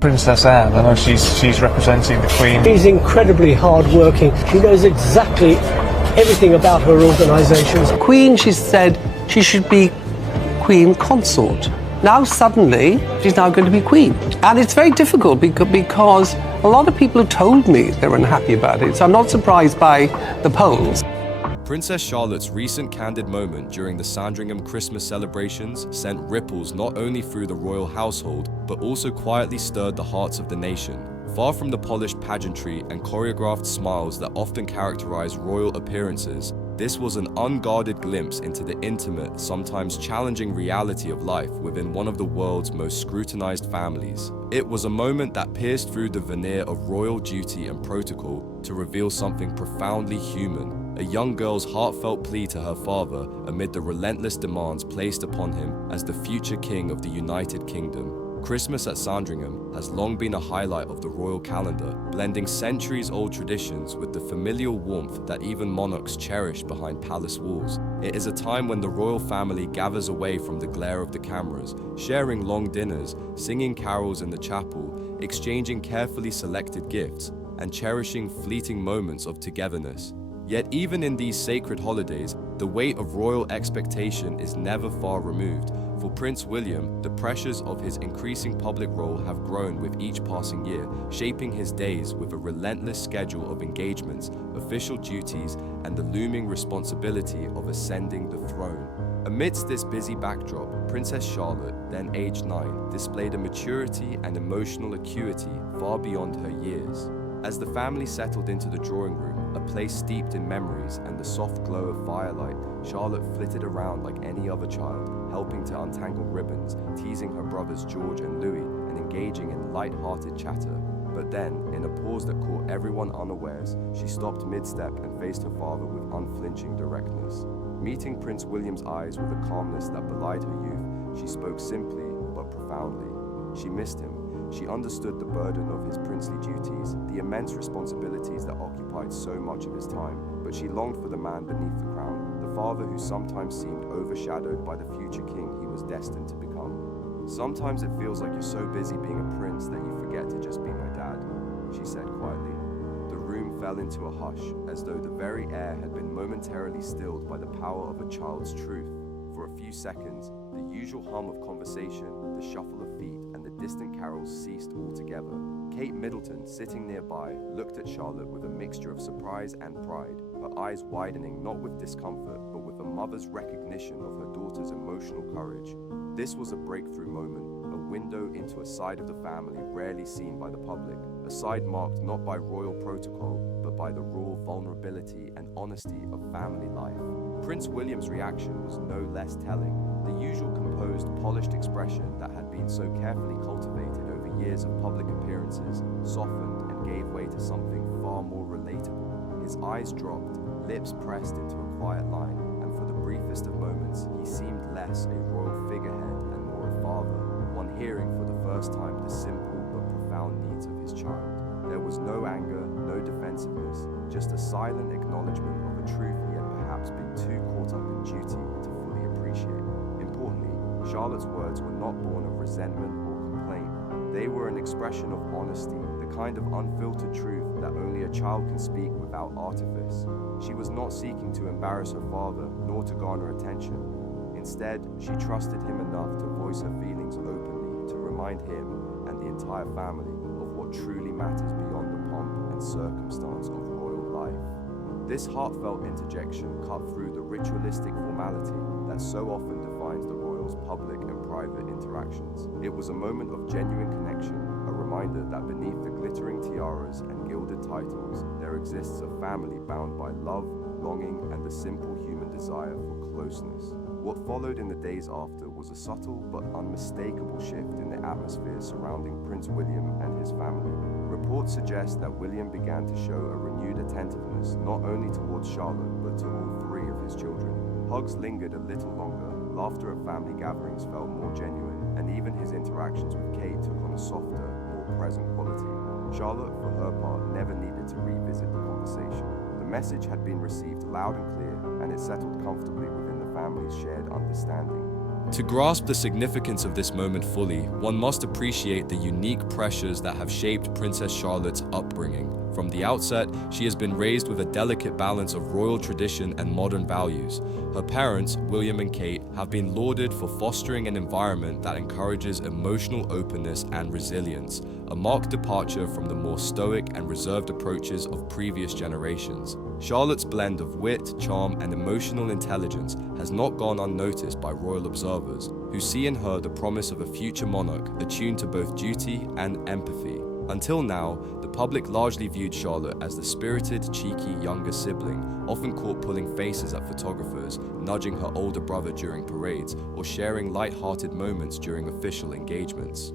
Princess Anne, I know she's representing the Queen. She's incredibly hard-working. She knows exactly everything about her organisations. Queen, she said she should be Queen Consort. Now suddenly, she's now going to be Queen. And it's very difficult because a lot of people have told me they're unhappy about it. So I'm not surprised by the polls. Princess Charlotte's recent candid moment during the Sandringham Christmas celebrations sent ripples not only through the royal household, but also quietly stirred the hearts of the nation. Far from the polished pageantry and choreographed smiles that often characterize royal appearances, this was an unguarded glimpse into the intimate, sometimes challenging reality of life within one of the world's most scrutinized families. It was a moment that pierced through the veneer of royal duty and protocol to reveal something profoundly human, a young girl's heartfelt plea to her father amid the relentless demands placed upon him as the future king of the United Kingdom. Christmas at Sandringham has long been a highlight of the royal calendar, blending centuries-old traditions with the familial warmth that even monarchs cherish behind palace walls. It is a time when the royal family gathers away from the glare of the cameras, sharing long dinners, singing carols in the chapel, exchanging carefully selected gifts, and cherishing fleeting moments of togetherness. Yet even in these sacred holidays, the weight of royal expectation is never far removed. For Prince William, the pressures of his increasing public role have grown with each passing year, shaping his days with a relentless schedule of engagements, official duties, and the looming responsibility of ascending the throne. Amidst this busy backdrop, Princess Charlotte, then aged 9, displayed a maturity and emotional acuity far beyond her years. As the family settled into the drawing room, a place steeped in memories and the soft glow of firelight, Charlotte flitted around like any other child, helping to untangle ribbons, teasing her brothers George and Louis, and engaging in light-hearted chatter. But then, in a pause that caught everyone unawares, she stopped mid-step and faced her father with unflinching directness. Meeting Prince William's eyes with a calmness that belied her youth, she spoke simply but profoundly. She missed him. She understood the burden of his princely duties, the immense responsibilities that occupied so much of his time, but she longed for the man beneath the crown, the father who sometimes seemed overshadowed by the future king he was destined to become. "Sometimes it feels like you're so busy being a prince that you forget to just be my dad," she said quietly. The room fell into a hush, as though the very air had been momentarily stilled by the power of a child's truth. For a few seconds, the usual hum of conversation, the shuffle of feet, and the distant carols ceased altogether. Kate Middleton, sitting nearby, looked at Charlotte with a mixture of surprise and pride, her eyes widening not with discomfort, but with a mother's recognition of her daughter's emotional courage. This was a breakthrough moment, a window into a side of the family rarely seen by the public, a side marked not by royal protocol, but by the raw vulnerability and honesty of family life. Prince William's reaction was no less telling. The usual composed, polished expression that had been so carefully cultivated over years of public appearances softened and gave way to something far more relatable. His eyes dropped, lips pressed into a quiet line, and for the briefest of moments, he seemed less a royal figurehead and more a father, one hearing for the first time the simple but profound needs of his child. There was no anger, no defensiveness, just a silent acknowledgement of a truth he had perhaps been too caught up in duty to fully appreciate. Importantly, Charlotte's words were not born of resentment or complaint. They were an expression of honesty, the kind of unfiltered truth that only a child can speak without artifice. She was not seeking to embarrass her father, nor to garner attention. Instead, she trusted him enough to voice her feelings openly, to remind him and the entire family of what truly matters beyond the pomp and circumstance of royal life. This heartfelt interjection cut through the ritualistic formality that so often defines the royals' public and private interactions. It was a moment of genuine connection, a reminder that beneath the glittering tiaras and gilded titles, there exists a family bound by love, longing, and the simple human desire for closeness. What followed in the days after was a subtle but unmistakable shift in the atmosphere surrounding Prince William and his family. Reports suggest that William began to show a renewed attentiveness not only towards Charlotte but to all three of his children. Hugs lingered a little longer, laughter at family gatherings felt more genuine, and even his interactions with Kate took on a softer, more present quality. Charlotte, for her part, never needed to revisit the conversation. The message had been received loud and clear, and it settled comfortably within the family's shared understanding. To grasp the significance of this moment fully, one must appreciate the unique pressures that have shaped Princess Charlotte's upbringing. From the outset, she has been raised with a delicate balance of royal tradition and modern values. Her parents, William and Kate, have been lauded for fostering an environment that encourages emotional openness and resilience, a marked departure from the more stoic and reserved approaches of previous generations. Charlotte's blend of wit, charm, and emotional intelligence has not gone unnoticed by royal observers, who see in her the promise of a future monarch attuned to both duty and empathy. Until now, the public largely viewed Charlotte as the spirited, cheeky younger sibling, often caught pulling faces at photographers, nudging her older brother during parades, or sharing light-hearted moments during official engagements.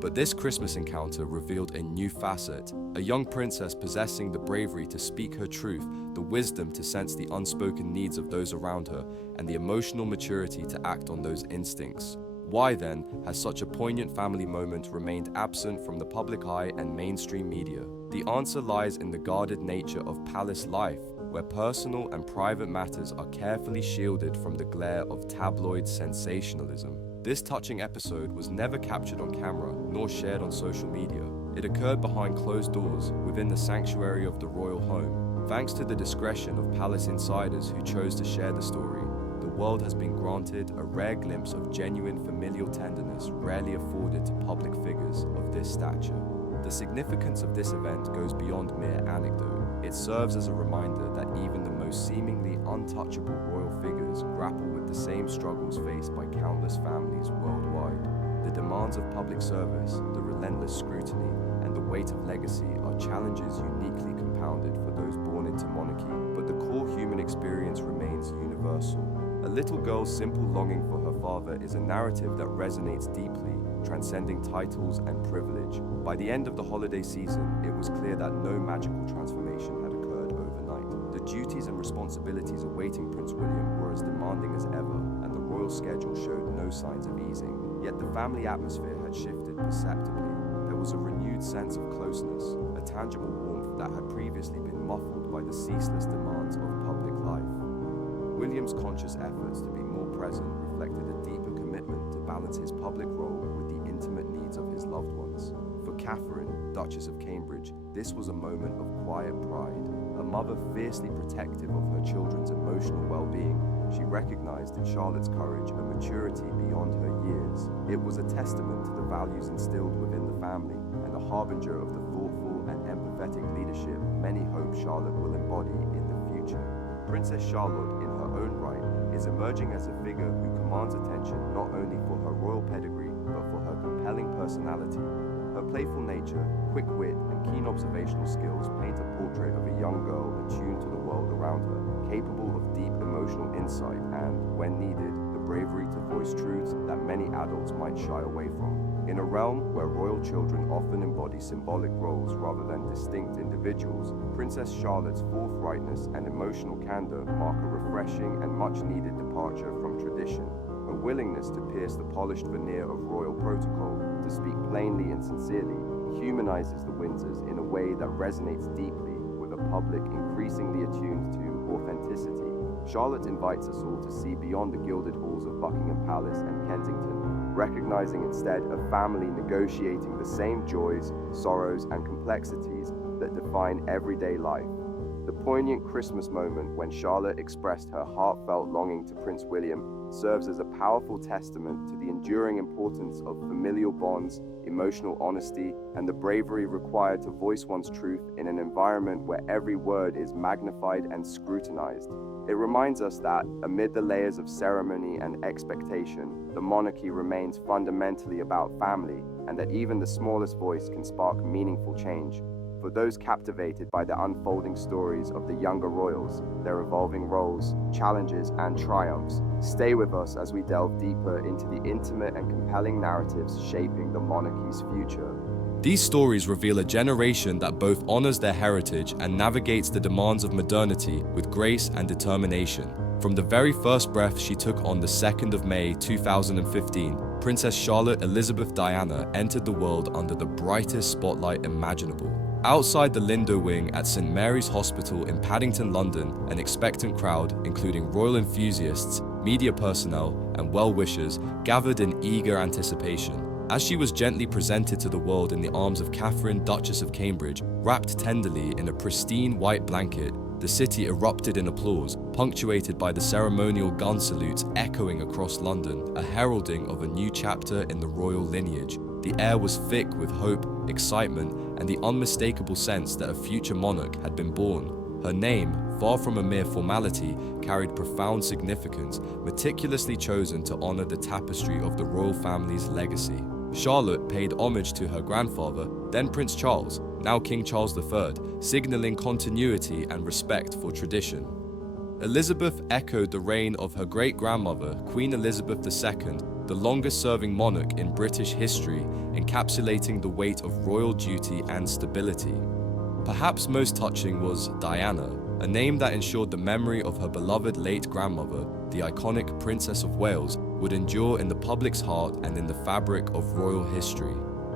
But this Christmas encounter revealed a new facet, a young princess possessing the bravery to speak her truth, the wisdom to sense the unspoken needs of those around her, and the emotional maturity to act on those instincts. Why then has such a poignant family moment remained absent from the public eye and mainstream media? The answer lies in the guarded nature of palace life, where personal and private matters are carefully shielded from the glare of tabloid sensationalism. This touching episode was never captured on camera nor shared on social media. It occurred behind closed doors within the sanctuary of the royal home. Thanks to the discretion of palace insiders who chose to share the story, the world has been granted a rare glimpse of genuine familial tenderness rarely afforded to public figures of this stature. The significance of this event goes beyond mere anecdote. It serves as a reminder that even the most seemingly untouchable royal figures grapple with the same struggles faced by countless families worldwide. The demands of public service, the relentless scrutiny, and the weight of legacy are challenges uniquely compounded for those born into monarchy, but the core human experience remains universal. A little girl's simple longing for her father is a narrative that resonates deeply, transcending titles and privilege. By the end of the holiday season, it was clear that no magical transformation had occurred overnight. The duties and responsibilities awaiting Prince William were as demanding as ever, and the royal schedule showed no signs of easing. Yet the family atmosphere had shifted perceptibly. There was a renewed sense of closeness, a tangible warmth that had previously been muffled by the ceaseless demands of public life. William's conscious efforts to be more present reflected a deeper commitment to balance his public role with the intimate needs of his loved ones. For Catherine, Duchess of Cambridge, this was a moment of quiet pride. A mother fiercely protective of her children's emotional well-being, she recognized in Charlotte's courage a maturity beyond her years. It was a testament to the values instilled within the family and a harbinger of the thoughtful and empathetic leadership many hope Charlotte will embody in the future. Princess Charlotte, in her own right, is emerging as a figure who commands attention not only for her royal pedigree, but for her compelling personality. Her playful nature, quick wit, and keen observational skills paint a portrait of a young girl attuned to the world around her, capable of deep emotional insight and, when needed, the bravery to voice truths that many adults might shy away from. In a realm where royal children often embody symbolic roles rather than distinct individuals, Princess Charlotte's forthrightness and emotional candor mark a refreshing and much-needed departure from tradition. A willingness to pierce the polished veneer of royal protocol, to speak plainly and sincerely, humanizes the Windsors in a way that resonates deeply with a public increasingly attuned to authenticity. Charlotte invites us all to see beyond the gilded halls of Buckingham Palace and Kensington, recognizing instead a family negotiating the same joys, sorrows, and complexities that define everyday life. The poignant Christmas moment when Charlotte expressed her heartfelt longing to Prince William serves as a powerful testament to the enduring importance of familial bonds, emotional honesty, and the bravery required to voice one's truth in an environment where every word is magnified and scrutinized. It reminds us that, amid the layers of ceremony and expectation, the monarchy remains fundamentally about family, and that even the smallest voice can spark meaningful change. For those captivated by the unfolding stories of the younger royals, their evolving roles, challenges, and triumphs, stay with us as we delve deeper into the intimate and compelling narratives shaping the monarchy's future. These stories reveal a generation that both honors their heritage and navigates the demands of modernity with grace and determination. From the very first breath she took on the 2nd of May 2015, Princess Charlotte Elizabeth Diana entered the world under the brightest spotlight imaginable. Outside the Lindo Wing at St Mary's Hospital in Paddington, London, an expectant crowd, including royal enthusiasts, media personnel, and well-wishers gathered in eager anticipation. As she was gently presented to the world in the arms of Catherine, Duchess of Cambridge, wrapped tenderly in a pristine white blanket, the city erupted in applause, punctuated by the ceremonial gun salutes echoing across London, a heralding of a new chapter in the royal lineage. The air was thick with hope, excitement, and the unmistakable sense that a future monarch had been born. Her name, far from a mere formality, carried profound significance, meticulously chosen to honor the tapestry of the royal family's legacy. Charlotte paid homage to her grandfather, then Prince Charles, now King Charles III, signaling continuity and respect for tradition. Elizabeth echoed the reign of her great-grandmother, Queen Elizabeth II, the longest-serving monarch in British history, encapsulating the weight of royal duty and stability. Perhaps most touching was Diana, a name that ensured the memory of her beloved late grandmother, the iconic Princess of Wales, would endure in the public's heart and in the fabric of royal history.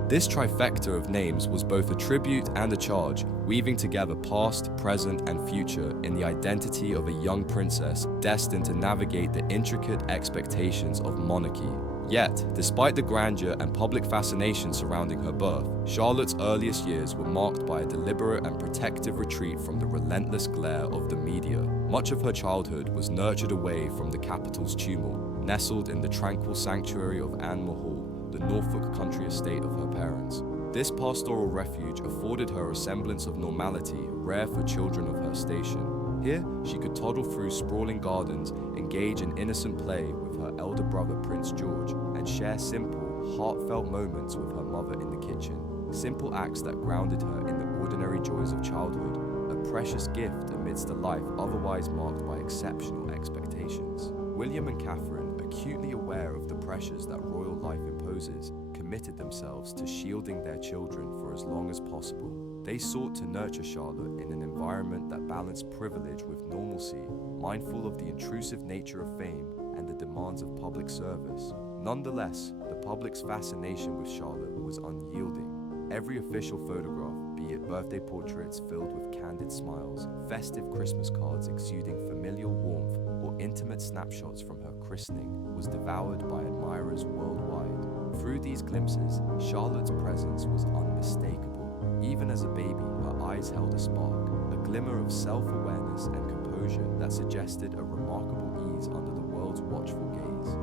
This trifecta of names was both a tribute and a charge, weaving together past, present, and future in the identity of a young princess destined to navigate the intricate expectations of monarchy. Yet, despite the grandeur and public fascination surrounding her birth, Charlotte's earliest years were marked by a deliberate and protective retreat from the relentless glare of the media. Much of her childhood was nurtured away from the capital's tumult, nestled in the tranquil sanctuary of Anne Hall, the Norfolk country estate of her parents. This pastoral refuge afforded her a semblance of normality rare for children of her station. Here, she could toddle through sprawling gardens, engage in innocent play with her elder brother Prince George, and share simple, heartfelt moments with her mother in the kitchen. Simple acts that grounded her in the ordinary joys of childhood, a precious gift amidst a life otherwise marked by exceptional expectations. William and Catherine, acutely aware of the pressures that royal life imposes, committed themselves to shielding their children for as long as possible. They sought to nurture Charlotte in an environment that balanced privilege with normalcy, mindful of the intrusive nature of fame and the demands of public service. Nonetheless, the public's fascination with Charlotte was unyielding. Every official photograph, be it birthday portraits filled with candid smiles, festive Christmas cards exuding familial warmth, or intimate snapshots from her christening, was devoured by admirers worldwide. Through these glimpses, Charlotte's presence was unmistakable. Even as a baby, her eyes held a spark, a glimmer of self-awareness and composure that suggested a remarkable ease under the world's watchful gaze.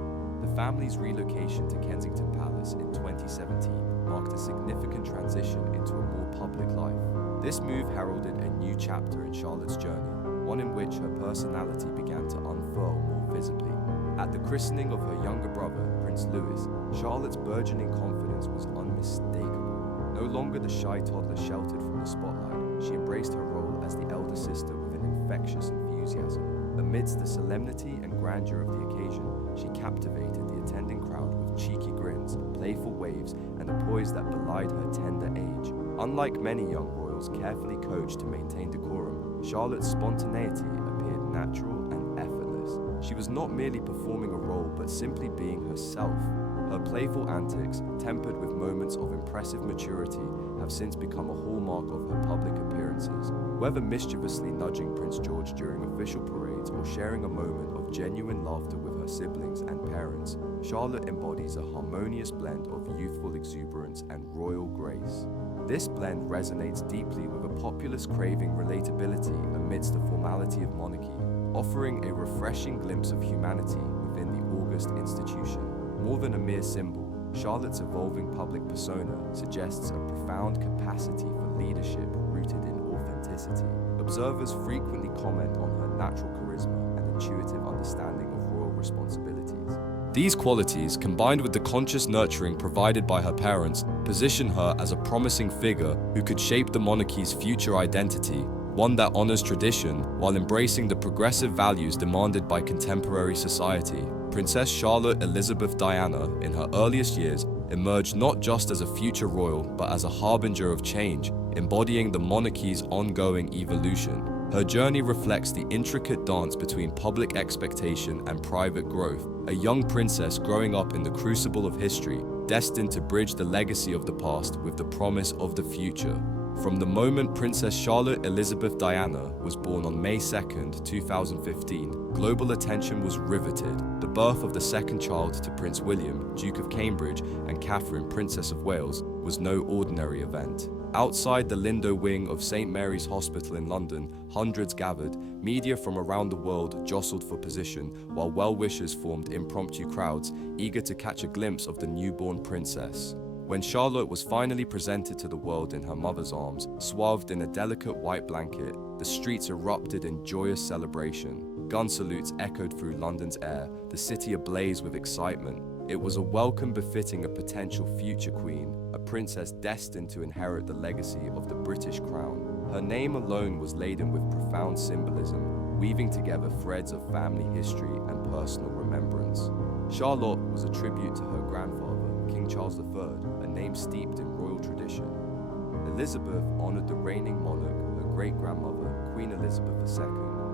The family's relocation to Kensington Palace in 2017 marked a significant transition into a more public life. This move heralded a new chapter in Charlotte's journey, one in which her personality began to unfurl more visibly. At the christening of her younger brother, Prince Louis, Charlotte's burgeoning confidence was unmistakable. No longer the shy toddler sheltered from the spotlight, she embraced her role as the elder sister with an infectious enthusiasm. Amidst the solemnity and grandeur of the occasion, she captivated the attending crowd with cheeky grins, playful waves, and a poise that belied her tender age. Unlike many young royals carefully coached to maintain decorum, Charlotte's spontaneity appeared natural and effortless. She was not merely performing a role, but simply being herself. Her playful antics, tempered with moments of impressive maturity, have since become a hallmark of her public appearances. Whether mischievously nudging Prince George during official parades or sharing a moment of genuine laughter with her siblings and parents, Charlotte embodies a harmonious blend of youthful exuberance and royal grace. This blend resonates deeply with a populace craving relatability amidst the formality of monarchy, offering a refreshing glimpse of humanity within the august institution. More than a mere symbol, Charlotte's evolving public persona suggests a profound capacity for leadership rooted in authenticity. Observers frequently comment on her natural charisma and intuitive understanding of royal responsibilities. These qualities, combined with the conscious nurturing provided by her parents, position her as a promising figure who could shape the monarchy's future identity, one that honors tradition while embracing the progressive values demanded by contemporary society. Princess Charlotte Elizabeth Diana, in her earliest years, emerged not just as a future royal, but as a harbinger of change, embodying the monarchy's ongoing evolution. Her journey reflects the intricate dance between public expectation and private growth, a young princess growing up in the crucible of history, destined to bridge the legacy of the past with the promise of the future. From the moment Princess Charlotte Elizabeth Diana was born on May 2nd, 2015, global attention was riveted. The birth of the second child to Prince William, Duke of Cambridge, and Catherine, Princess of Wales, was no ordinary event. Outside the Lindo wing of St Mary's Hospital in London, hundreds gathered. Media from around the world jostled for position, while well-wishers formed impromptu crowds, eager to catch a glimpse of the newborn princess. When Charlotte was finally presented to the world in her mother's arms, swathed in a delicate white blanket, the streets erupted in joyous celebration. Gun salutes echoed through London's air, the city ablaze with excitement. It was a welcome befitting a potential future queen, a princess destined to inherit the legacy of the British crown. Her name alone was laden with profound symbolism, weaving together threads of family history and personal remembrance. Charlotte was a tribute to her grandfather, King Charles III, a name steeped in royal tradition. Elizabeth honored the reigning monarch, her great-grandmother, Queen Elizabeth II,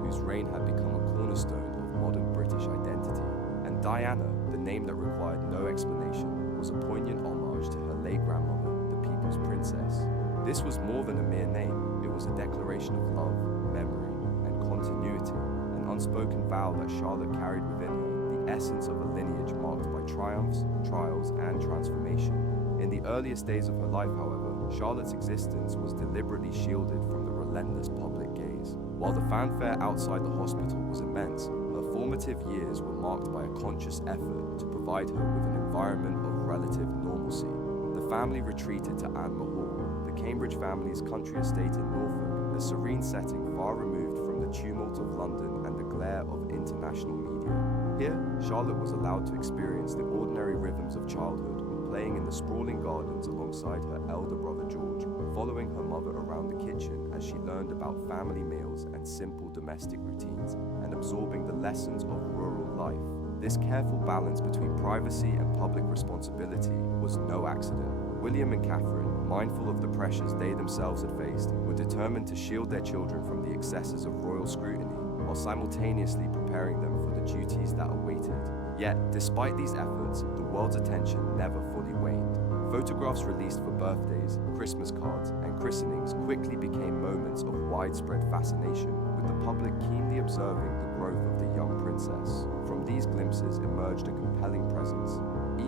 whose reign had become a cornerstone of modern British identity. And Diana, the name that required no explanation, was a poignant homage to her late grandmother, the people's princess. This was more than a mere name, it was a declaration of love, memory, and continuity, an unspoken vow that Charlotte carried within her, the essence of a lineage marked by triumphs, trials, and transformation. In the earliest days of her life, however, Charlotte's existence was deliberately shielded from the relentless public gaze. While the fanfare outside the hospital was immense, her formative years were marked by a conscious effort to provide her with an environment of relative normalcy. The family retreated to Anmer Hall, the Cambridge family's country estate in Norfolk, a serene setting far removed from the tumult of London and the glare of international media. Here, Charlotte was allowed to experience the ordinary rhythms of childhood, playing in the sprawling gardens alongside her elder brother George, following her mother around the kitchen as she learned about family meals and simple domestic routines, and absorbing the lessons of rural life. This careful balance between privacy and public responsibility was no accident. William and Catherine, mindful of the pressures they themselves had faced, were determined to shield their children from the excesses of royal scrutiny, while simultaneously preparing them for the duties that awaited. Yet, despite these efforts, the world's attention never fully waned. Photographs released for birthdays, Christmas cards, and christenings quickly became moments of widespread fascination, with the public keenly observing the growth of the young princess. From these glimpses emerged a compelling presence.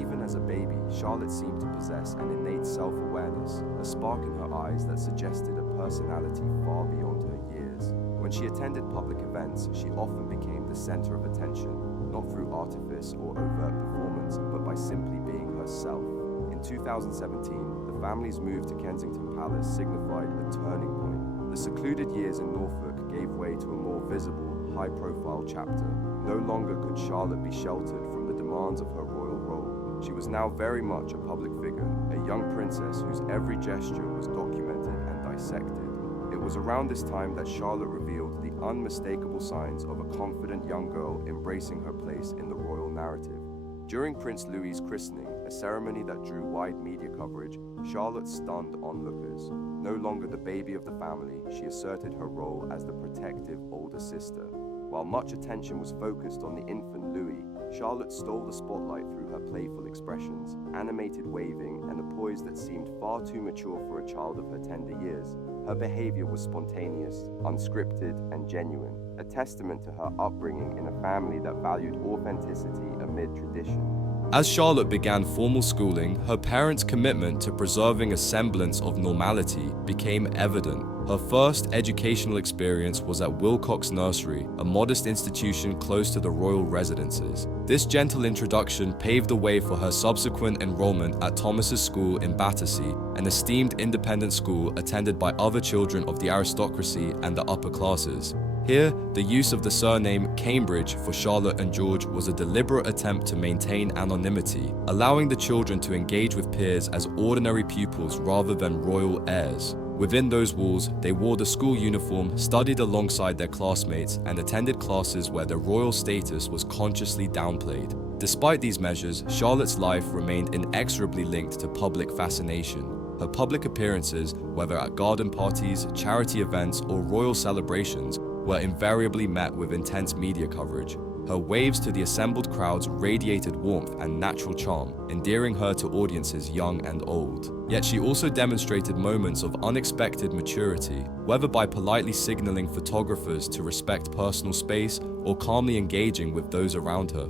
Even as a baby, Charlotte seemed to possess an innate self-awareness, a spark in her eyes that suggested a personality far beyond her years. When she attended public events, she often became the center of attention, not through artifice or overt performance, but by simply being herself. In 2017, the family's move to Kensington Palace signified a turning point. The secluded years in Norfolk gave way to a more visible, high-profile chapter. No longer could Charlotte be sheltered from the demands of her royal role. She was now very much a public figure, a young princess whose every gesture was documented and dissected. It was around this time that Charlotte revealed the unmistakable signs of a confident young girl embracing her place in the royal narrative. During Prince Louis's christening, a ceremony that drew wide media coverage, Charlotte stunned onlookers. No longer the baby of the family, she asserted her role as the protective older sister. While much attention was focused on the infant Louis, Charlotte stole the spotlight through her playful expressions, animated waving, and a poise that seemed far too mature for a child of her tender years. Her behavior was spontaneous, unscripted, and genuine, a testament to her upbringing in a family that valued authenticity amid tradition. As Charlotte began formal schooling, her parents' commitment to preserving a semblance of normality became evident. Her first educational experience was at Wilcox Nursery, a modest institution close to the royal residences. This gentle introduction paved the way for her subsequent enrollment at Thomas's School in Battersea, an esteemed independent school attended by other children of the aristocracy and the upper classes. Here, the use of the surname Cambridge for Charlotte and George was a deliberate attempt to maintain anonymity, allowing the children to engage with peers as ordinary pupils rather than royal heirs. Within those walls, they wore the school uniform, studied alongside their classmates, and attended classes where their royal status was consciously downplayed. Despite these measures, Charlotte's life remained inexorably linked to public fascination. Her public appearances, whether at garden parties, charity events, or royal celebrations, were invariably met with intense media coverage. Her waves to the assembled crowds radiated warmth and natural charm, endearing her to audiences young and old. Yet she also demonstrated moments of unexpected maturity, whether by politely signaling photographers to respect personal space or calmly engaging with those around her.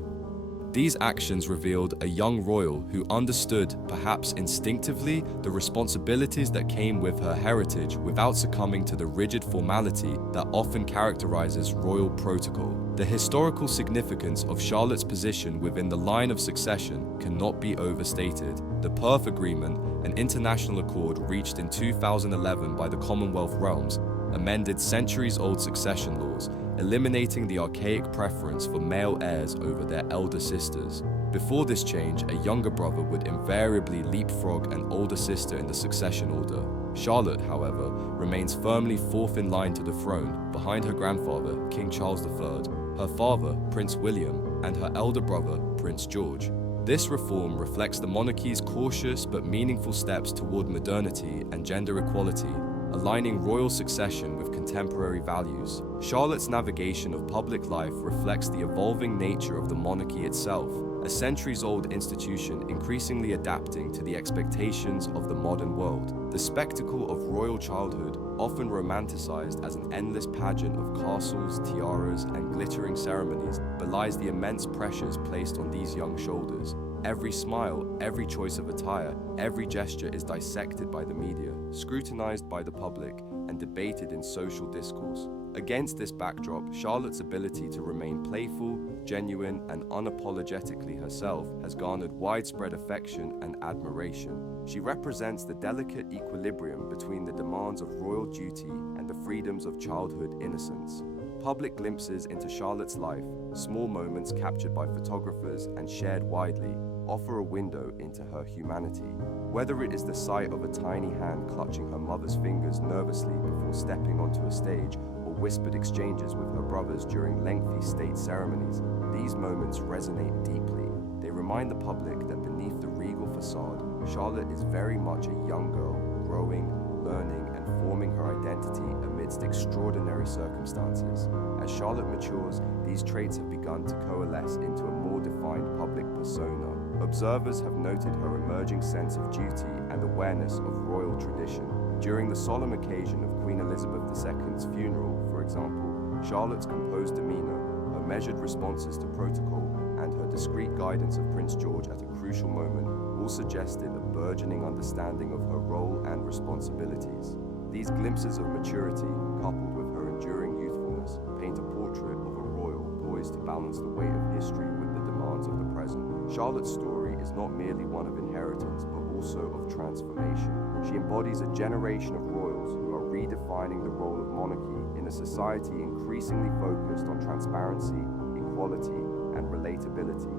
These actions revealed a young royal who understood, perhaps instinctively, the responsibilities that came with her heritage without succumbing to the rigid formality that often characterizes royal protocol. The historical significance of Charlotte's position within the line of succession cannot be overstated. The Perth Agreement, an international accord reached in 2011 by the Commonwealth realms, amended centuries-old succession laws, eliminating the archaic preference for male heirs over their elder sisters. Before this change, a younger brother would invariably leapfrog an older sister in the succession order. Charlotte, however, remains firmly fourth in line to the throne, behind her grandfather, King Charles III, her father, Prince William, and her elder brother, Prince George. This reform reflects the monarchy's cautious but meaningful steps toward modernity and gender equality, aligning royal succession with contemporary values. Charlotte's navigation of public life reflects the evolving nature of the monarchy itself, a centuries-old institution increasingly adapting to the expectations of the modern world. The spectacle of royal childhood, often romanticized as an endless pageant of castles, tiaras, and glittering ceremonies, belies the immense pressures placed on these young shoulders. Every smile, every choice of attire, every gesture is dissected by the media, scrutinized by the public, and debated in social discourse. Against this backdrop, Charlotte's ability to remain playful, genuine, and unapologetically herself has garnered widespread affection and admiration. She represents the delicate equilibrium between the demands of royal duty and the freedoms of childhood innocence. Public glimpses into Charlotte's life, small moments captured by photographers and shared widely, offer a window into her humanity. Whether it is the sight of a tiny hand clutching her mother's fingers nervously before stepping onto a stage, or whispered exchanges with her brothers during lengthy state ceremonies, these moments resonate deeply. They remind the public that beneath the regal facade, Charlotte is very much a young girl, growing, learning, and forming her identity amidst extraordinary circumstances. As Charlotte matures, these traits have begun to coalesce into a more defined public persona. Observers have noted her emerging sense of duty and awareness of royal tradition. During the solemn occasion of Queen Elizabeth II's funeral, for example, Charlotte's composed demeanor, her measured responses to protocol, and her discreet guidance of Prince George at a crucial moment all suggested a burgeoning understanding of her role and responsibilities. These glimpses of maturity, coupled with her enduring youthfulness, paint a portrait of a royal poised to balance the weight of history with the demands of the present. Charlotte's story is not merely one of inheritance, but also of transformation. She embodies a generation of royals who are redefining the role of monarchy in a society increasingly focused on transparency, equality, and relatability.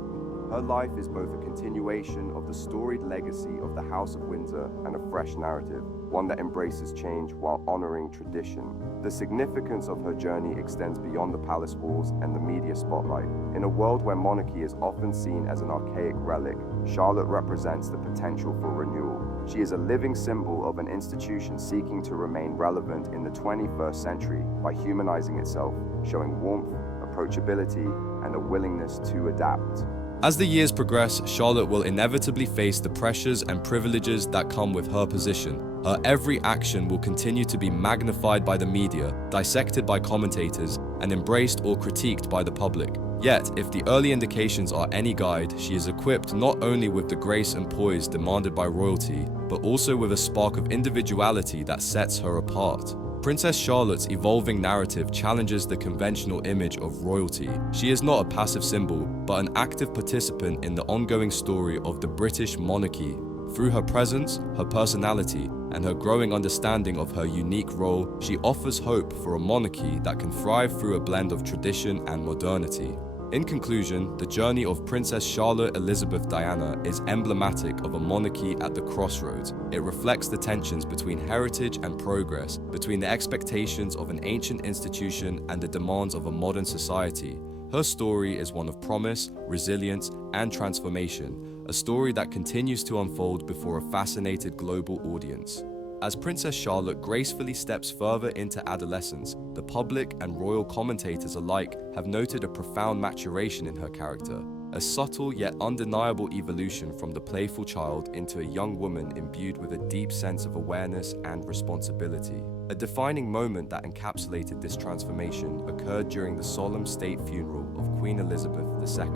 Her life is both a continuation of the storied legacy of the House of Windsor and a fresh narrative, one that embraces change while honoring tradition. The significance of her journey extends beyond the palace walls and the media spotlight. In a world where monarchy is often seen as an archaic relic, Charlotte represents the potential for renewal. She is a living symbol of an institution seeking to remain relevant in the 21st century by humanizing itself, showing warmth, approachability, and a willingness to adapt. As the years progress, Charlotte will inevitably face the pressures and privileges that come with her position. Her every action will continue to be magnified by the media, dissected by commentators, and embraced or critiqued by the public. Yet, if the early indications are any guide, she is equipped not only with the grace and poise demanded by royalty, but also with a spark of individuality that sets her apart. Princess Charlotte's evolving narrative challenges the conventional image of royalty. She is not a passive symbol, but an active participant in the ongoing story of the British monarchy. Through her presence, her personality, and her growing understanding of her unique role, she offers hope for a monarchy that can thrive through a blend of tradition and modernity. In conclusion, the journey of Princess Charlotte Elizabeth Diana is emblematic of a monarchy at the crossroads. It reflects the tensions between heritage and progress, between the expectations of an ancient institution and the demands of a modern society. Her story is one of promise, resilience, and transformation, a story that continues to unfold before a fascinated global audience. As Princess Charlotte gracefully steps further into adolescence, the public and royal commentators alike have noted a profound maturation in her character, a subtle yet undeniable evolution from the playful child into a young woman imbued with a deep sense of awareness and responsibility. A defining moment that encapsulated this transformation occurred during the solemn state funeral of Queen Elizabeth II.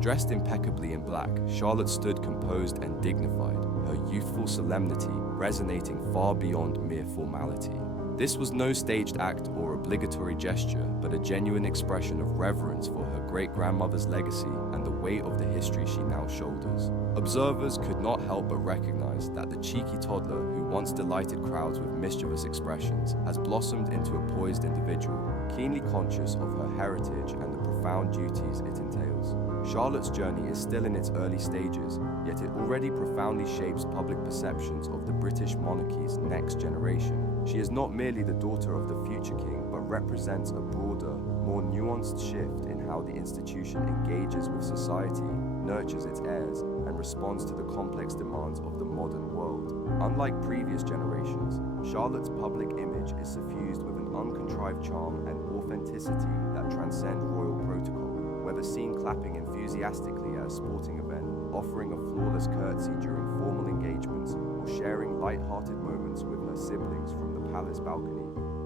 Dressed impeccably in black, Charlotte stood composed and dignified, her youthful solemnity resonating far beyond mere formality. This was no staged act or obligatory gesture, but a genuine expression of reverence for her great-grandmother's legacy and the weight of the history she now shoulders. Observers could not help but recognize that the cheeky toddler who once delighted crowds with mischievous expressions has blossomed into a poised individual, keenly conscious of her heritage and the profound duties it entails. Charlotte's journey is still in its early stages, yet it already profoundly shapes public perceptions of the British monarchy's next generation. She is not merely the daughter of the future king, but represents a broader, more nuanced shift in how the institution engages with society, nurtures its heirs, and responds to the complex demands of the modern world. Unlike previous generations, Charlotte's public image is suffused with an uncontrived charm and authenticity that transcend royal protocol. Whether seen clapping enthusiastically at a sporting event, offering a flawless curtsy during formal engagements, or sharing light-hearted moments with her siblings from the palace balcony,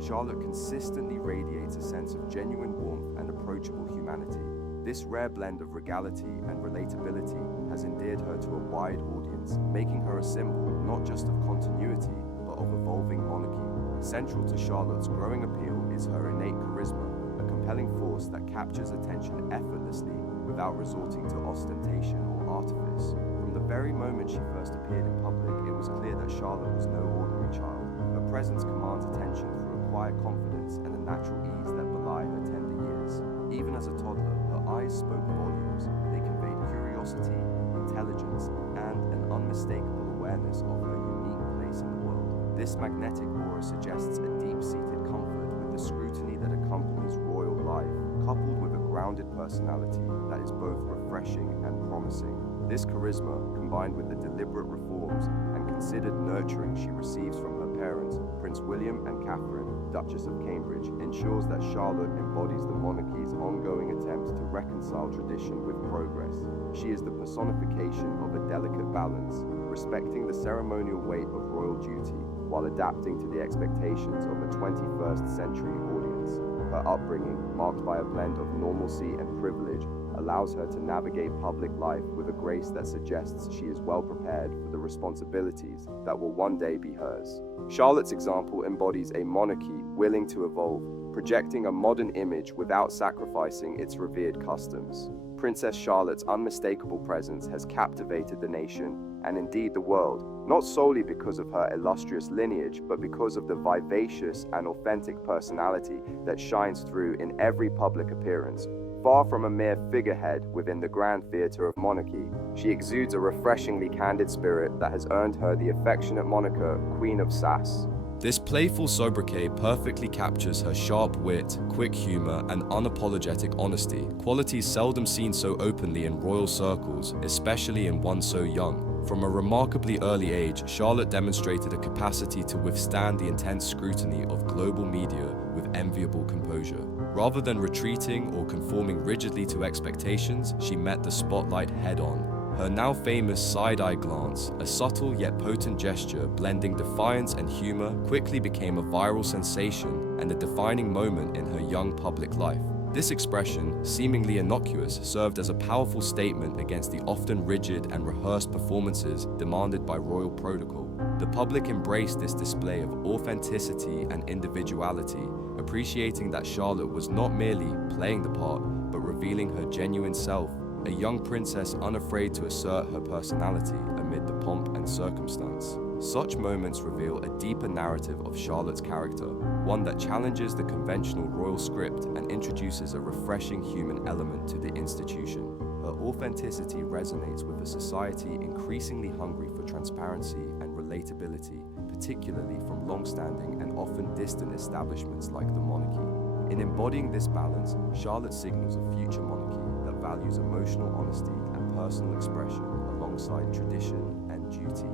Charlotte consistently radiates a sense of genuine warmth and approachable humanity. This rare blend of regality and relatability has endeared her to a wide audience, making her a symbol not just of continuity, but of evolving monarchy. Central to Charlotte's growing appeal is her innate charisma, a compelling force that captures attention effortlessly without resorting to ostentation or artifice. From the very moment she first appeared in public, it was clear that Charlotte was no ordinary child. Her presence commands attention through a quiet confidence and a natural ease that belie her tender years. Even as a toddler, her eyes spoke volumes. They conveyed curiosity, intelligence, and an unmistakable awareness of her unique place in the world. This magnetic aura suggests a deep-seated comfort with the scrutiny that accompanies royal life, coupled with a grounded personality that is both refreshing and promising. This charisma, combined with the deliberate reforms and considered nurturing she receives from her parents, Prince William and Catherine, Duchess of Cambridge, ensures that Charlotte embodies the monarchy's ongoing attempt to reconcile tradition with progress. She is the personification of a delicate balance, respecting the ceremonial weight of royal duty while adapting to the expectations of a 21st century audience. Her upbringing, marked by a blend of normalcy and privilege, allows her to navigate public life with a grace that suggests she is well prepared for the responsibilities that will one day be hers. Charlotte's example embodies a monarchy willing to evolve, projecting a modern image without sacrificing its revered customs. Princess Charlotte's unmistakable presence has captivated the nation, and indeed the world, not solely because of her illustrious lineage, but because of the vivacious and authentic personality that shines through in every public appearance. Far from a mere figurehead within the grand theatre of monarchy, she exudes a refreshingly candid spirit that has earned her the affectionate moniker Queen of Sass. This playful sobriquet perfectly captures her sharp wit, quick humor, and unapologetic honesty, qualities seldom seen so openly in royal circles, especially in one so young. From a remarkably early age, Charlotte demonstrated a capacity to withstand the intense scrutiny of global media with enviable composure. Rather than retreating or conforming rigidly to expectations, she met the spotlight head-on. Her now famous side-eye glance, a subtle yet potent gesture blending defiance and humor, quickly became a viral sensation and a defining moment in her young public life. This expression, seemingly innocuous, served as a powerful statement against the often rigid and rehearsed performances demanded by royal protocol. The public embraced this display of authenticity and individuality, appreciating that Charlotte was not merely playing the part, but revealing her genuine self, a young princess unafraid to assert her personality amid the pomp and circumstance. Such moments reveal a deeper narrative of Charlotte's character, one that challenges the conventional royal script and introduces a refreshing human element to the institution. Her authenticity resonates with a society increasingly hungry for transparency and relatability, particularly from long-standing and often distant establishments like the monarchy. In embodying this balance, Charlotte signals a future monarchy that values emotional honesty and personal expression alongside tradition and duty.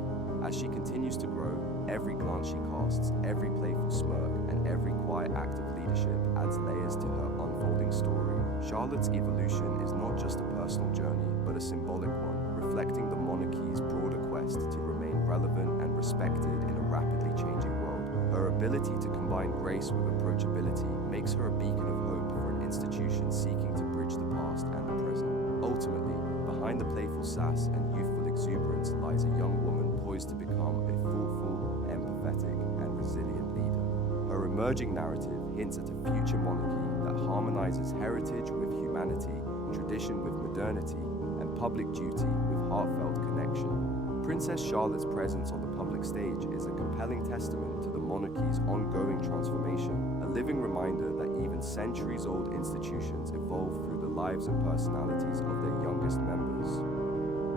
As she continues to grow, Every glance she casts, every playful smirk, and every quiet act of leadership adds layers to her unfolding story. Charlotte's evolution is not just a personal journey, but a symbolic one, reflecting the monarchy's broader quest to remain relevant and respected in a rapidly changing world. Her ability to combine grace with approachability makes her a beacon of hope for an institution seeking to bridge the past and the present. Ultimately, behind the playful sass and youthful exuberance lies a young woman poised to become a thoughtful, empathetic, and resilient leader. Her emerging narrative hints at a future monarchy that harmonizes heritage with humanity, tradition with modernity, and public duty with heartfelt connection. Princess Charlotte's presence on the public stage is a compelling testament to the monarchy's ongoing transformation, a living reminder that even centuries-old institutions evolve through the lives and personalities of their youngest members.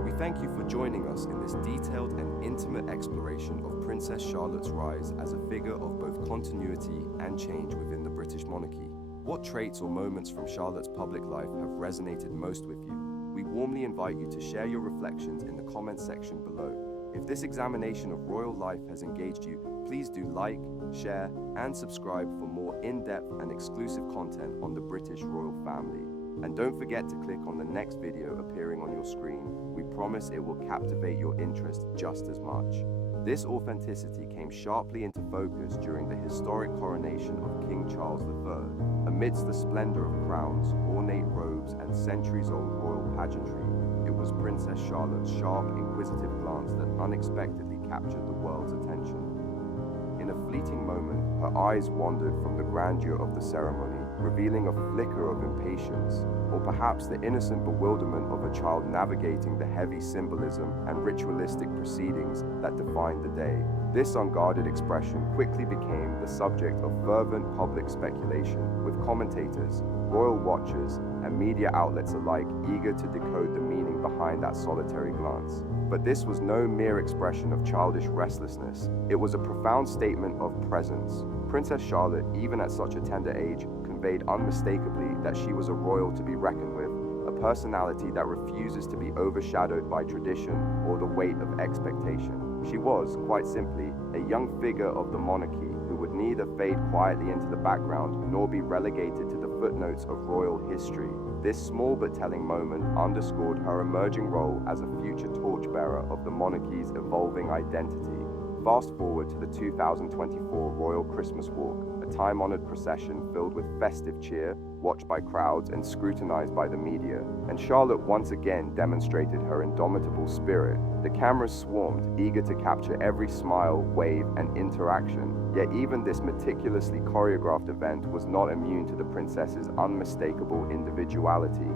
We thank you for joining us in this detailed and intimate exploration of Princess Charlotte's rise as a figure of both continuity and change within the British monarchy. What traits or moments from Charlotte's public life have resonated most with you? We warmly invite you to share your reflections in the comments section below. If this examination of royal life has engaged you, please do like, share, and subscribe for more in-depth and exclusive content on the British royal family. And don't forget to click on the next video appearing on your screen. We promise it will captivate your interest just as much. This authenticity came sharply into focus during the historic coronation of King Charles III. Amidst the splendor of crowns, ornate robes, and centuries-old royal pageantry, it was Princess Charlotte's sharp, inquisitive glance that unexpectedly captured the world's attention. In a fleeting moment, her eyes wandered from the grandeur of the ceremony, revealing a flicker of impatience, or perhaps the innocent bewilderment of a child navigating the heavy symbolism and ritualistic proceedings that defined the day. This unguarded expression quickly became the subject of fervent public speculation, with commentators, royal watchers, and media outlets alike eager to decode the meaning behind that solitary glance. But this was no mere expression of childish restlessness. It was a profound statement of presence. Princess Charlotte, even at such a tender age, conveyed unmistakably that she was a royal to be reckoned with, a personality that refuses to be overshadowed by tradition or the weight of expectation. She was, quite simply, a young figure of the monarchy who would neither fade quietly into the background nor be relegated to the footnotes of royal history. This small but telling moment underscored her emerging role as a future torchbearer of the monarchy's evolving identity. Fast forward to the 2024 Royal Christmas Walk, a time-honored procession filled with festive cheer, watched by crowds and scrutinized by the media, and Charlotte once again demonstrated her indomitable spirit. The cameras swarmed, eager to capture every smile, wave, and interaction. Yet even this meticulously choreographed event was not immune to the princess's unmistakable individuality.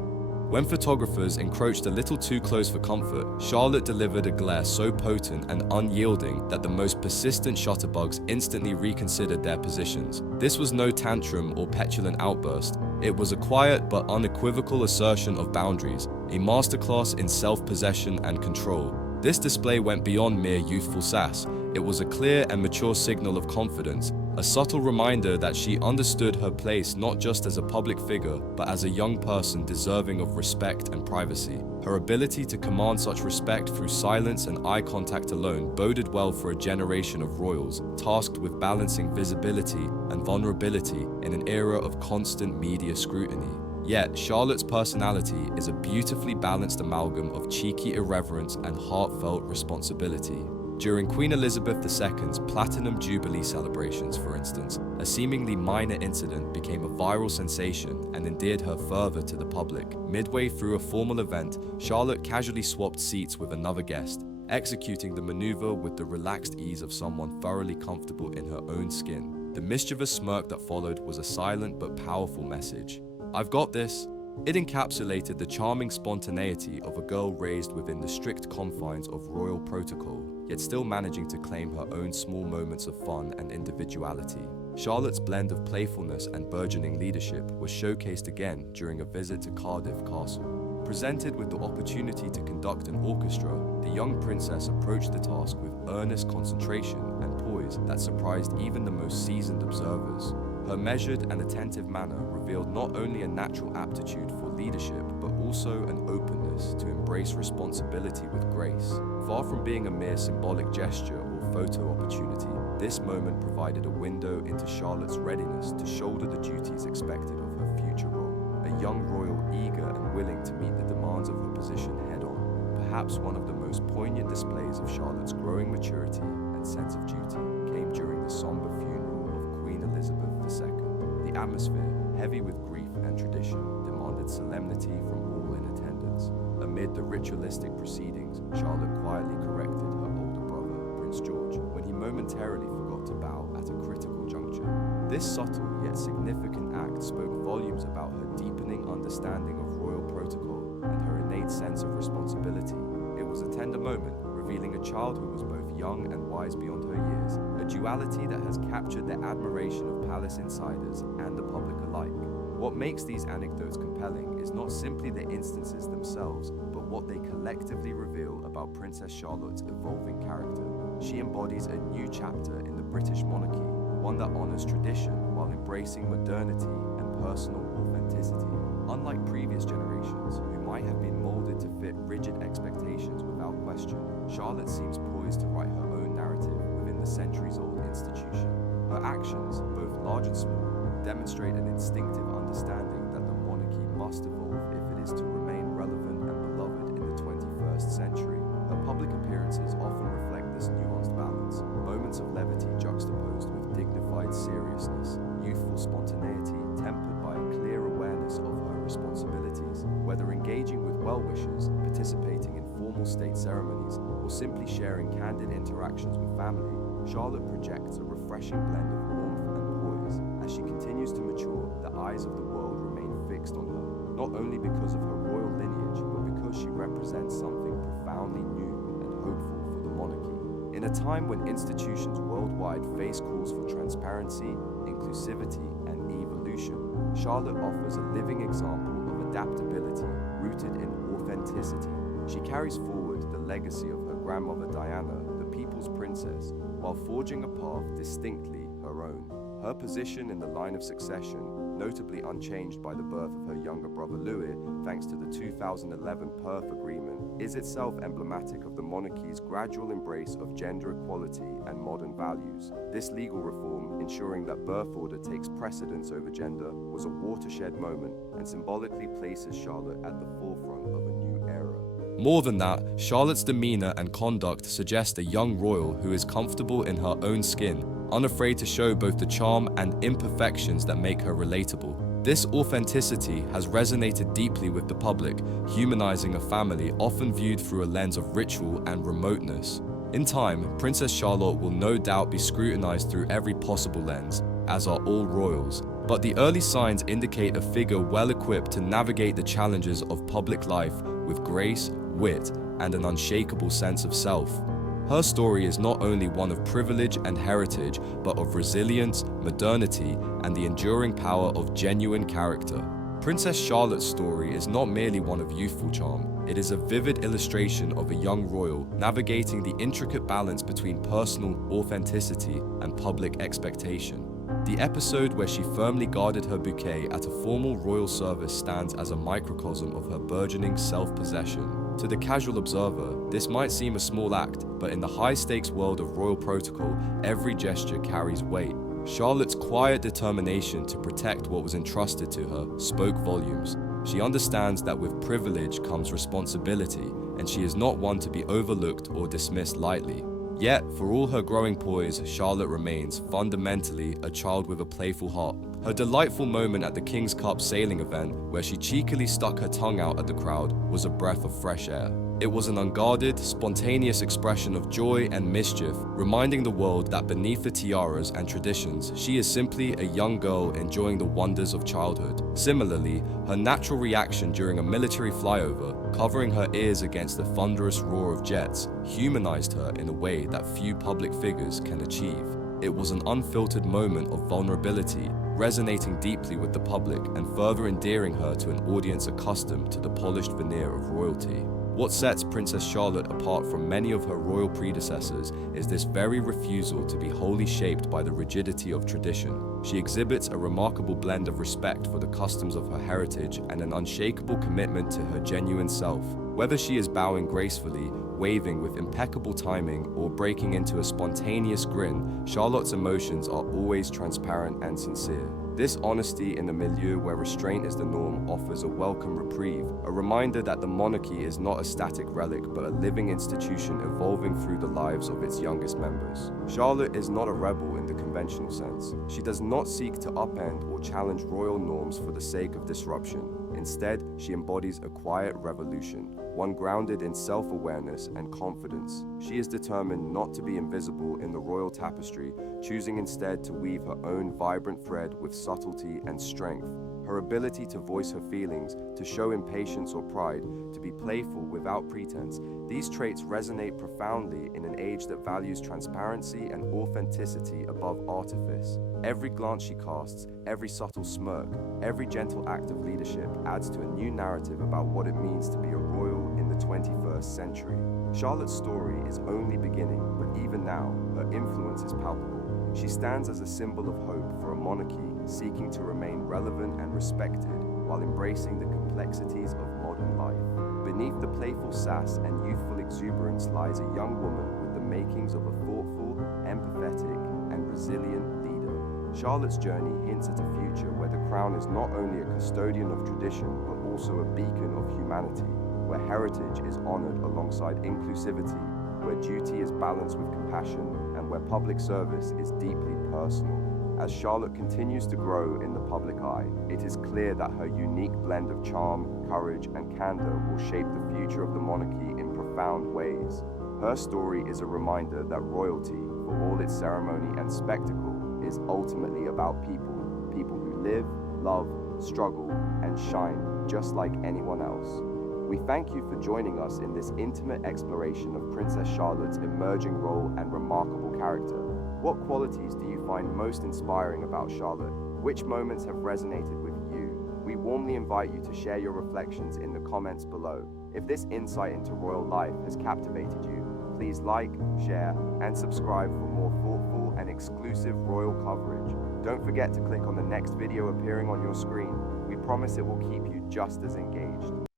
When photographers encroached a little too close for comfort, Charlotte delivered a glare so potent and unyielding that the most persistent shutterbugs instantly reconsidered their positions. This was no tantrum or petulant outburst. It was a quiet but unequivocal assertion of boundaries, a masterclass in self-possession and control. This display went beyond mere youthful sass. It was a clear and mature signal of confidence, a subtle reminder that she understood her place not just as a public figure, but as a young person deserving of respect and privacy. Her ability to command such respect through silence and eye contact alone boded well for a generation of royals, tasked with balancing visibility and vulnerability in an era of constant media scrutiny. Yet, Charlotte's personality is a beautifully balanced amalgam of cheeky irreverence and heartfelt responsibility. During Queen Elizabeth II's Platinum Jubilee celebrations, for instance, a seemingly minor incident became a viral sensation and endeared her further to the public. Midway through a formal event, Charlotte casually swapped seats with another guest, executing the maneuver with the relaxed ease of someone thoroughly comfortable in her own skin. The mischievous smirk that followed was a silent but powerful message. "I've got this." It encapsulated the charming spontaneity of a girl raised within the strict confines of royal protocol, yet still managing to claim her own small moments of fun and individuality. Charlotte's blend of playfulness and burgeoning leadership was showcased again during a visit to Cardiff Castle. Presented with the opportunity to conduct an orchestra, the young princess approached the task with earnest concentration and poise that surprised even the most seasoned observers. Her measured and attentive manner revealed not only a natural aptitude for leadership, but also an openness to embrace responsibility with grace. Far from being a mere symbolic gesture or photo opportunity, this moment provided a window into Charlotte's readiness to shoulder the duties expected of her future role. A young royal eager and willing to meet the demands of her position head-on. Perhaps one of the most poignant displays of Charlotte's growing maturity and sense of duty came during the somber funeral of Queen Elizabeth II. The atmosphere, heavy with grief and tradition, demanded solemnity from all in attendance. Amid the ritualistic proceedings, Charlotte quietly corrected her older brother, Prince George, when he momentarily forgot to bow at a critical juncture. This subtle yet significant act spoke volumes about her deepening understanding of royal protocol and her innate sense of responsibility. It was a tender moment, revealing a child who was both young and wise beyond her years, a duality that has captured the admiration of palace insiders and the public alike. What makes these anecdotes compelling is not simply the instances themselves, but what they collectively reveal about Princess Charlotte's evolving character. She embodies a new chapter in the British monarchy, one that honors tradition while embracing modernity and personal authenticity. Unlike previous generations, who might have been molded to fit rigid expectations without question, Charlotte seems poised to write her own narrative within the centuries-old institution. Her actions, both large and small, demonstrate an instinctive understanding that the monarchy must evolve if it is to remain relevant and beloved in the 21st century. Her public appearances often reflect this nuanced balance, moments of levity juxtaposed with dignified seriousness, youthful spontaneity tempered by a clear awareness of her responsibilities. Whether engaging with well-wishers, participating in formal state ceremonies, or simply sharing candid interactions with family, Charlotte projects a refreshing blend of warmth and poise. As she continues to mature, the eyes of the world remain fixed on her, not only because of her royal lineage, but because she represents something profoundly new and hopeful for the monarchy. In a time when institutions worldwide face calls for transparency, inclusivity, and evolution, Charlotte offers a living example of adaptability rooted in authenticity. She carries forward the legacy of her grandmother Diana, the people's princess, while forging a path distinctly her own. Her position in the line of succession, notably unchanged by the birth of her younger brother Louis, thanks to the 2011 Perth Agreement, is itself emblematic of the monarchy's gradual embrace of gender equality and modern values. This legal reform, ensuring that birth order takes precedence over gender, was a watershed moment and symbolically places Charlotte at the forefront of a new era. More than that, Charlotte's demeanor and conduct suggest a young royal who is comfortable in her own skin, unafraid to show both the charm and imperfections that make her relatable. This authenticity has resonated deeply with the public, humanizing a family often viewed through a lens of ritual and remoteness. In time, Princess Charlotte will no doubt be scrutinized through every possible lens, as are all royals. But the early signs indicate a figure well equipped to navigate the challenges of public life with grace, wit, and an unshakable sense of self. Her story is not only one of privilege and heritage, but of resilience, modernity, and the enduring power of genuine character. Princess Charlotte's story is not merely one of youthful charm, it is a vivid illustration of a young royal navigating the intricate balance between personal authenticity and public expectation. The episode where she firmly guarded her bouquet at a formal royal service stands as a microcosm of her burgeoning self-possession. To the casual observer, this might seem a small act, but in the high-stakes world of royal protocol, every gesture carries weight. Charlotte's quiet determination to protect what was entrusted to her spoke volumes. She understands that with privilege comes responsibility, and she is not one to be overlooked or dismissed lightly. Yet, for all her growing poise, Charlotte remains fundamentally a child with a playful heart. Her delightful moment at the King's Cup sailing event, where she cheekily stuck her tongue out at the crowd, was a breath of fresh air. It was an unguarded, spontaneous expression of joy and mischief, reminding the world that beneath the tiaras and traditions, she is simply a young girl enjoying the wonders of childhood. Similarly, her natural reaction during a military flyover, covering her ears against the thunderous roar of jets, humanized her in a way that few public figures can achieve. It was an unfiltered moment of vulnerability, resonating deeply with the public and further endearing her to an audience accustomed to the polished veneer of royalty. What sets Princess Charlotte apart from many of her royal predecessors is this very refusal to be wholly shaped by the rigidity of tradition. She exhibits a remarkable blend of respect for the customs of her heritage and an unshakable commitment to her genuine self. Whether she is bowing gracefully, waving with impeccable timing, or breaking into a spontaneous grin, Charlotte's emotions are always transparent and sincere. This honesty in a milieu where restraint is the norm offers a welcome reprieve, a reminder that the monarchy is not a static relic but a living institution evolving through the lives of its youngest members. Charlotte is not a rebel in the conventional sense. She does not seek to upend or challenge royal norms for the sake of disruption. Instead, she embodies a quiet revolution, one grounded in self-awareness and confidence. She is determined not to be invisible in the royal tapestry, choosing instead to weave her own vibrant thread with subtlety and strength. Her ability to voice her feelings, to show impatience or pride, to be playful without pretense, these traits resonate profoundly in an age that values transparency and authenticity above artifice. Every glance she casts, every subtle smirk, every gentle act of leadership adds to a new narrative about what it means to be a royal in the 21st century. Charlotte's story is only beginning, but even now, her influence is palpable. She stands as a symbol of hope for a monarchy seeking to remain relevant and respected while embracing the complexities of modern life. Beneath the playful sass and youthful exuberance lies a young woman with the makings of a thoughtful, empathetic, and resilient leader. Charlotte's journey hints at a future where the crown is not only a custodian of tradition but also a beacon of humanity, where heritage is honored alongside inclusivity, where duty is balanced with compassion, and where public service is deeply personal. As Charlotte continues to grow in the public eye, it is clear that her unique blend of charm, courage, and candor will shape the future of the monarchy in profound ways. Her story is a reminder that royalty, for all its ceremony and spectacle, is ultimately about people who live, love, struggle, and shine just like anyone else. We thank you for joining us in this intimate exploration of Princess Charlotte's emerging role and remarkable character. What qualities do you find most inspiring about Charlotte? Which moments have resonated with you? We warmly invite you to share your reflections in the comments below. If this insight into royal life has captivated you, please like, share, and subscribe for more thoughtful and exclusive royal coverage. Don't forget to click on the next video appearing on your screen. We promise it will keep you just as engaged.